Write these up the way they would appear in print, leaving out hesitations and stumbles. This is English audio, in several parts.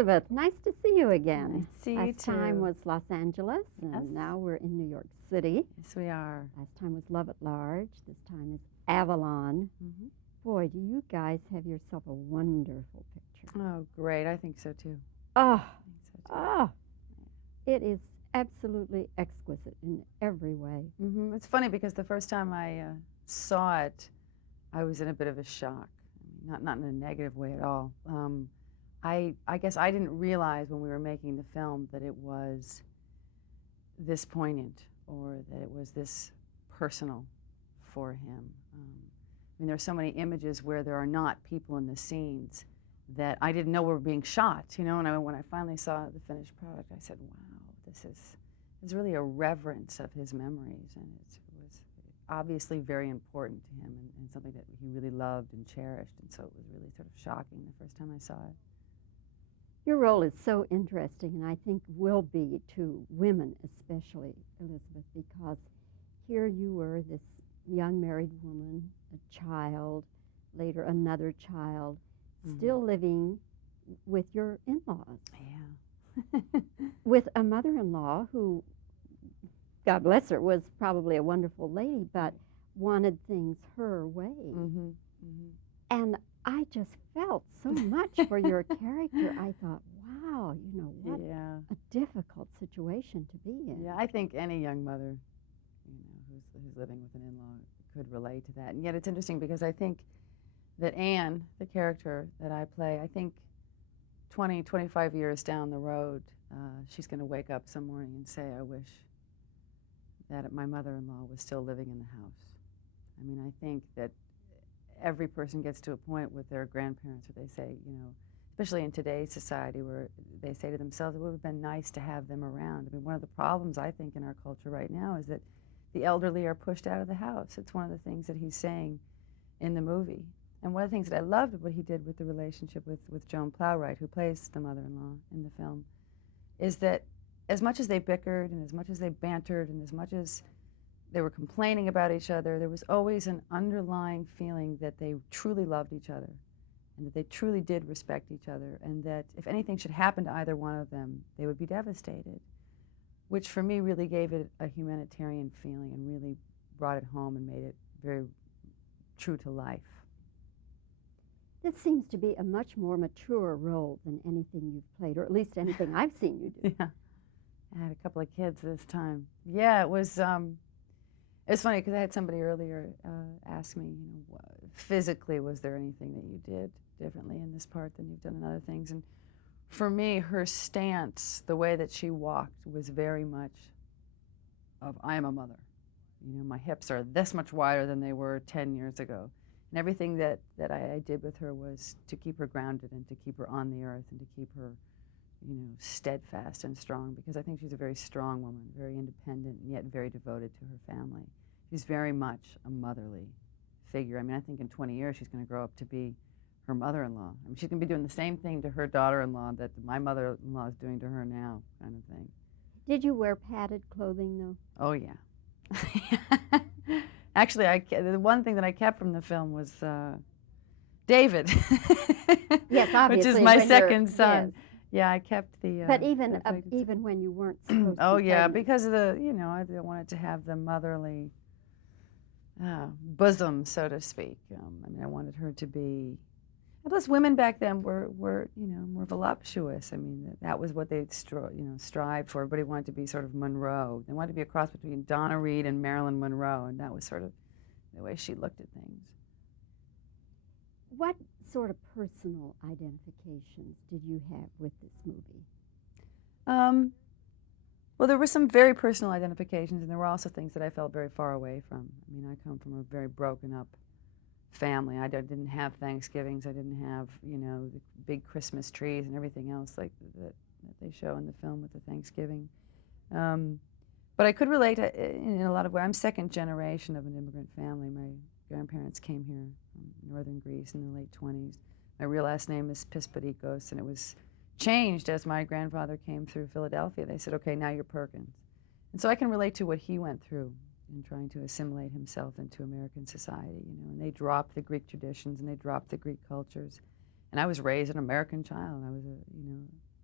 Elizabeth, nice to see you again. Nice to see you Last time too. was Los Angeles, and Yes. now we're in New York City. Yes, we are. Last time was Love at Large. This time is Avalon. Mm-hmm. Boy, do you guys have yourself a wonderful picture. Oh, great. I think so too. Oh, I think so too. oh, it is absolutely exquisite in every way. Mm-hmm. It's funny because the first time I saw it, I was in a bit of a shock. I mean, not in a negative way at all. I guess I didn't realize when we were making the film that it was this poignant or that it was this personal for him. I mean, there are so many images where there are not people in the scenes that I didn't know were being shot, you know, and when I finally saw the finished product, I said, wow, this is really a reverence of his memories, and it was obviously very important to him and something that he really loved and cherished, and so it was really sort of shocking the first time I saw it. Your role is so interesting, and I think will be to women especially, Elizabeth, because here you were, this young married woman, a child, later another child, still living with your in-laws. Yeah. With a mother-in-law who, God bless her, was probably a wonderful lady, but wanted things her way. Mm-hmm. Mm-hmm. And I just felt so much for your character. I thought, wow, you know, what a difficult situation to be in. Yeah, I think any young mother, you know, who's living with an in-law could relate to that. And yet it's interesting because I think that Anne, the character that I play, I think 20, 25 years down the road, she's going to wake up some morning and say, I wish that my mother-in-law was still living in the house. I mean, I think that every person gets to a point with their grandparents where they say, you know, especially in today's society where they say to themselves, it would have been nice to have them around. I mean, one of the problems I think in our culture right now is that the elderly are pushed out of the house. It's one of the things that he's saying in the movie. And one of the things that I loved what he did with the relationship with Joan Plowright, who plays the mother-in-law in the film, is that as much as they bickered and as much as they bantered and as much as they were complaining about each other, there was always an underlying feeling that they truly loved each other and that they truly did respect each other, and that if anything should happen to either one of them, they would be devastated, which for me really gave it a humanitarian feeling and really brought it home and made it very true to life. This seems to be a much more mature role than anything you've played, or at least anything I've seen you do. Yeah, I had a couple of kids this time. Yeah, it was it's funny because I had somebody earlier ask me, you know, physically, was there anything that you did differently in this part than you've done in other things? And for me, her stance, the way that she walked, was very much of, I am a mother. You know, my hips are this much wider than they were 10 years ago. And everything that I did with her was to keep her grounded and to keep her on the earth and to keep her, you know, steadfast and strong, because I think she's a very strong woman, very independent, and yet very devoted to her family. She's very much a motherly figure. I mean, I think in 20 years she's going to grow up to be her mother-in-law. I mean, she's going to be doing the same thing to her daughter-in-law that my mother-in-law is doing to her now, kind of thing. Did you wear padded clothing, though? Oh, yeah. Actually, the one thing that I kept from the film was David. Yes, obviously. Which is my second son. Yes. Yeah, I kept the. But even when you weren't supposed to. Oh be yeah, pregnant. because of the, you know, I wanted to have the motherly bosom, so to speak. I mean, I wanted her to be. Plus, women back then were you know, more voluptuous. I mean, that was what they strived for. Everybody wanted to be sort of Monroe. They wanted to be a cross between Donna Reed and Marilyn Monroe, and that was sort of the way she looked at things. What sort of personal identifications did you have with this movie? Well, there were some very personal identifications, and there were also things that I felt very far away from. I mean, I come from a very broken up family. I didn't have Thanksgivings. I didn't have, you know, the big Christmas trees and everything else like that they show in the film with the Thanksgiving. But I could relate in a lot of ways. I'm second generation of an immigrant family. My grandparents came here from northern Greece in the late 20s. My real last name is Pispadikos, and it was changed as my grandfather came through Philadelphia. They said, okay, now you're Perkins. And so I can relate to what he went through in trying to assimilate himself into American society, you know, and they dropped the Greek traditions and they dropped the Greek cultures. And I was raised an American child. I was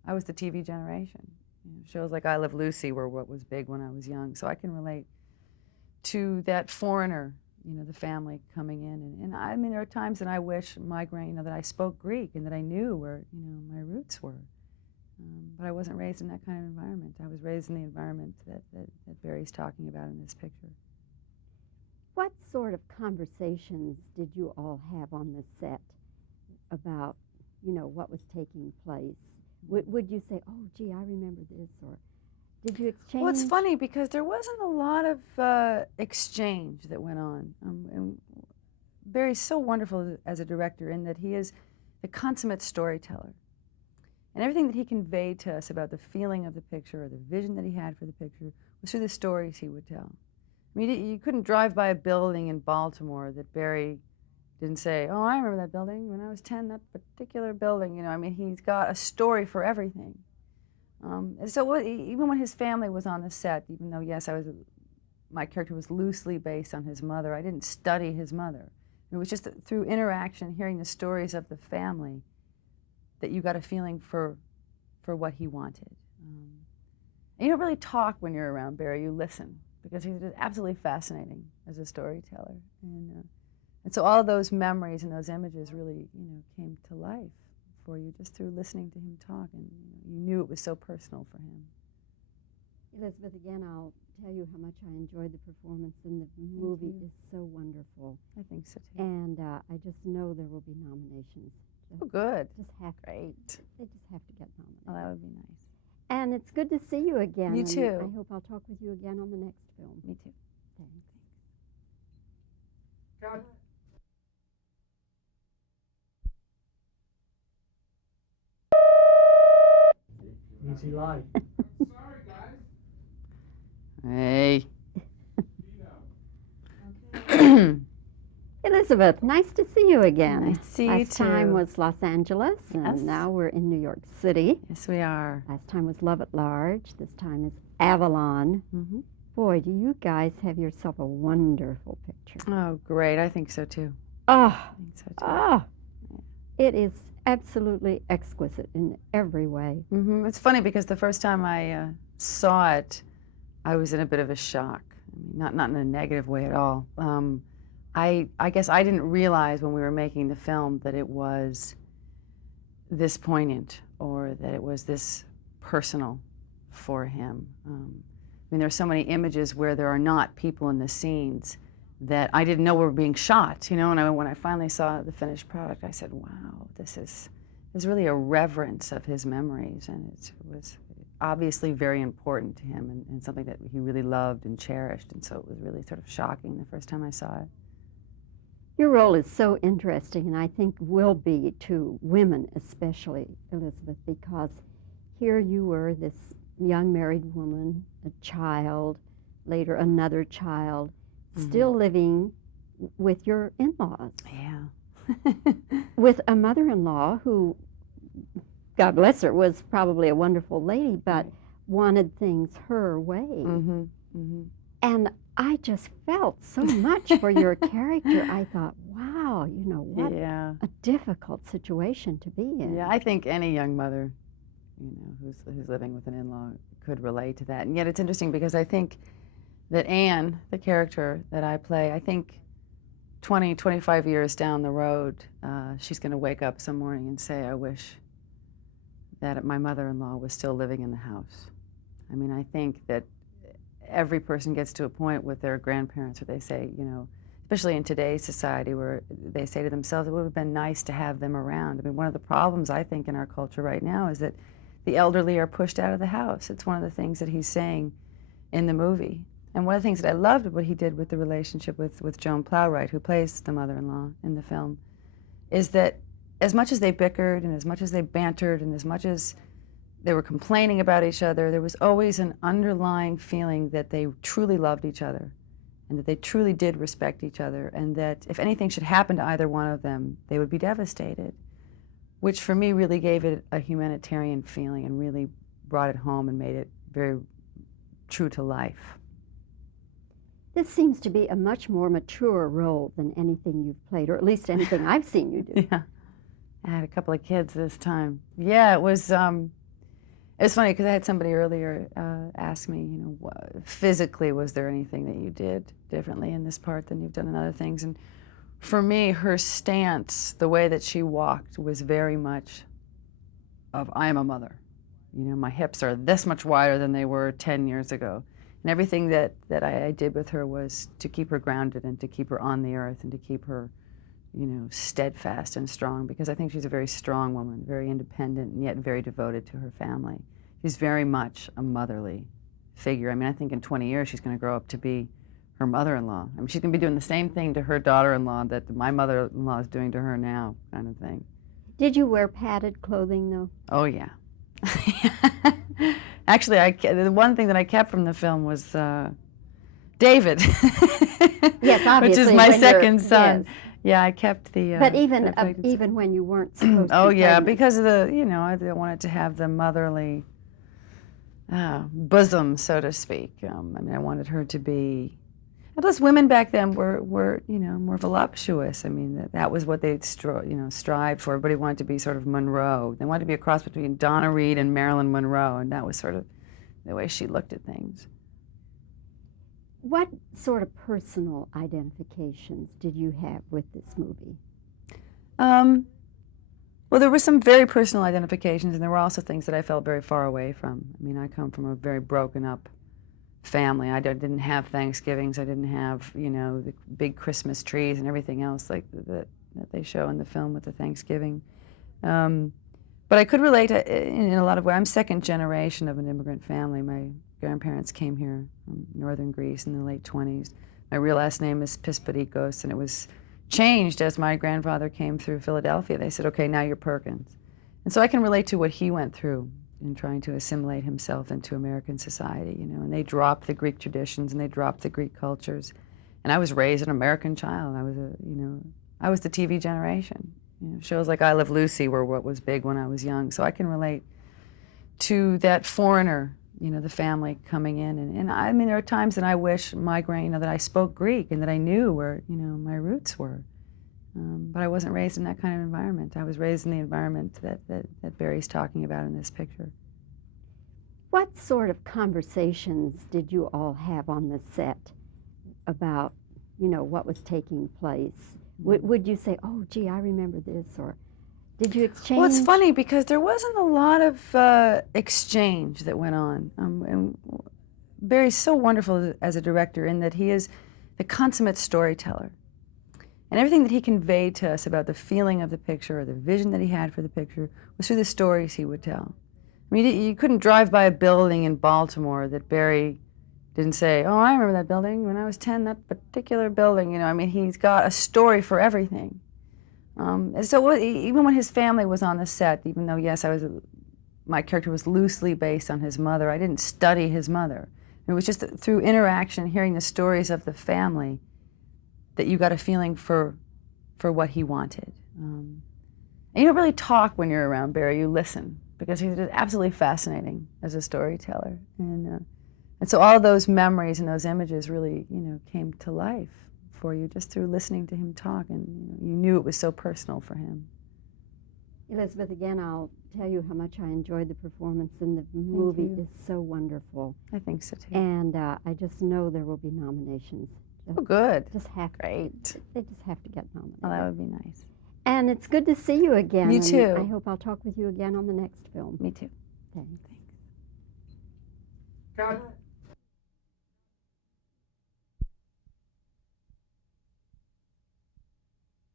I was the TV generation. You know, shows like I Love Lucy were what was big when I was young, so I can relate to that foreigner, you know, the family coming in. And I mean, there are times that I wish you know, that I spoke Greek and that I knew where, you know, my roots were. But I wasn't raised in that kind of environment. I was raised in the environment that Barry's talking about in this picture. What sort of conversations did you all have on the set about, you know, what was taking place? Would you say, oh, gee, I remember this, or did you exchange? Well, it's funny because there wasn't a lot of exchange that went on. And Barry's so wonderful as a director in that he is the consummate storyteller. And everything that he conveyed to us about the feeling of the picture or the vision that he had for the picture was through the stories he would tell. I mean, you couldn't drive by a building in Baltimore that Barry didn't say, oh, I remember that building when I was 10, that particular building. You know, I mean, he's got a story for everything. And so even when his family was on the set, even though, yes, my character was loosely based on his mother, I didn't study his mother. It was just through interaction, hearing the stories of the family, that you got a feeling for what he wanted. And you don't really talk when you're around Barry, you listen, because he's just absolutely fascinating as a storyteller. And so all of those memories and those images really, you know, came to life for you just through listening to him talk, and you knew it was so personal for him. Elizabeth, again, I'll tell you how much I enjoyed the performance, and the movie is so wonderful. I think so too. And I just know there will be nominations. Oh, good. Just have Great. They just have to get nominated. Oh, that would be nice. And it's good to see you again. You and too. I hope I'll talk with you again on the next film. Me too. Thanks. God. Easy life. Sorry, guys. Hey. Elizabeth, nice to see you again. Nice to see you Last time too. was Los Angeles, Yes. and now we're in New York City. Yes, we are. Last time was Love at Large. This time is Avalon. Mm-hmm. Boy, do you guys have yourself a wonderful picture. Oh, great. I think so too. Oh, I think so too. oh. It is absolutely exquisite in every way. Mm-hmm. It's funny because the first time I saw it, I was in a bit of a shock. I mean, not in a negative way at all. I guess I didn't realize when we were making the film that it was this poignant or that it was this personal for him. I mean, there are so many images where there are not people in the scenes that I didn't know were being shot, you know, and when I finally saw the finished product, I said, wow, there's really a reverence of his memories, and it was obviously very important to him and something that he really loved and cherished, and so it was really sort of shocking the first time I saw it. Your role is so interesting, and I think will be to women especially, Elizabeth, because here you were, this young married woman, a child, later another child, still living with your in-laws. Yeah. With a mother-in-law who, God bless her, was probably a wonderful lady, but wanted things her way. Mm-hmm. Mm-hmm. And I just felt so much for your character. I thought, wow, you know, what Yeah. a difficult situation to be in. Yeah, I think any young mother, you know, who's living with an in-law could relate to that. And yet it's interesting because I think that Anne, the character that I play, I think 20, 25 years down the road, she's going to wake up some morning and say, I wish that my mother-in-law was still living in the house. I mean, I think that every person gets to a point with their grandparents where they say, you know, especially in today's society where they say to themselves, it would have been nice to have them around. I mean, one of the problems I think in our culture right now is that the elderly are pushed out of the house. It's one of the things that he's saying in the movie. And one of the things that I loved what he did with the relationship with Joan Plowright, who plays the mother-in-law in the film, is that as much as they bickered and as much as they bantered and as much as they were complaining about each other, there was always an underlying feeling that they truly loved each other and that they truly did respect each other, and that if anything should happen to either one of them, they would be devastated, which for me really gave it a humanitarian feeling and really brought it home and made it very true to life. This seems to be a much more mature role than anything you've played, or at least anything I've seen you do. Yeah, I had a couple of kids this time. Yeah, it was It's funny because I had somebody earlier ask me, physically, was there anything that you did differently in this part than you've done in other things? And for me, her stance, the way that she walked, was very much of, I am a mother. My hips are this much wider than they were 10 years ago. And everything that I did with her was to keep her grounded and to keep her on the earth and to keep her, steadfast and strong, because I think she's a very strong woman, very independent and yet very devoted to her family. She's very much a motherly figure. I mean, I think in 20 years she's going to grow up to be her mother-in-law. I mean, she's going to be doing the same thing to her daughter-in-law that my mother-in-law is doing to her now, kind of thing. Did you wear padded clothing, though? Oh, yeah. Actually, the one thing that I kept from the film was David. Yes, obviously. Which is my second son. Yes. Yeah, I kept the. But even when you weren't supposed to. Oh yeah, pregnant. because of the I wanted to have the motherly bosom, so to speak. I mean, I wanted her to be. And plus, women back then were more voluptuous. I mean, that was what they strived for. Everybody wanted to be sort of Monroe. They wanted to be a cross between Donna Reed and Marilyn Monroe, and that was sort of the way she looked at things. What sort of personal identifications did you have with this movie? Well, there were some very personal identifications, and there were also things that I felt very far away from. I mean, I come from a very broken up family. I didn't have Thanksgivings. I didn't have, the big Christmas trees and everything else like that they show in the film with the Thanksgiving. But I could relate in a lot of ways. I'm second generation of an immigrant family. My grandparents came here from northern Greece in the late 20s. My real last name is Pispadikos, and it was changed as my grandfather came through Philadelphia. They said, okay, now you're Perkins. And so I can relate to what he went through in trying to assimilate himself into American society, and they dropped the Greek traditions and they dropped the Greek cultures. And I was raised an American child. I was the TV generation. Shows like I Love Lucy were what was big when I was young. So I can relate to that foreigner, the family coming in. And I mean, there are times that I wish that I spoke Greek and that I knew where, my roots were. But I wasn't raised in that kind of environment. I was raised in the environment that Barry's talking about in this picture. What sort of conversations did you all have on the set about, what was taking place? Would you say, oh, gee, I remember this, or did you exchange? Well, it's funny because there wasn't a lot of exchange that went on. And Barry's so wonderful as a director in that he is the consummate storyteller. And everything that he conveyed to us about the feeling of the picture or the vision that he had for the picture was through the stories he would tell. I mean, you couldn't drive by a building in Baltimore that Barry didn't say, oh, I remember that building. When I was 10, that particular building, I mean, he's got a story for everything. And so even when his family was on the set, even though, yes, my character was loosely based on his mother, I didn't study his mother. It was just through interaction, hearing the stories of the family, that you got a feeling for what he wanted. And you don't really talk when you're around Barry, you listen, because he's just absolutely fascinating as a storyteller. And so all those memories and those images really, came to life for you just through listening to him talk, and you knew it was so personal for him. Elizabeth, again, I'll tell you how much I enjoyed the performance, and the movie is so wonderful. I think so too. And I just know there will be nominations. Oh, good. Great. They just have to get nominated. Oh, that would be nice. And it's good to see you again. You too. I hope I'll talk with you again on the next film. Me too. Thanks. Cut.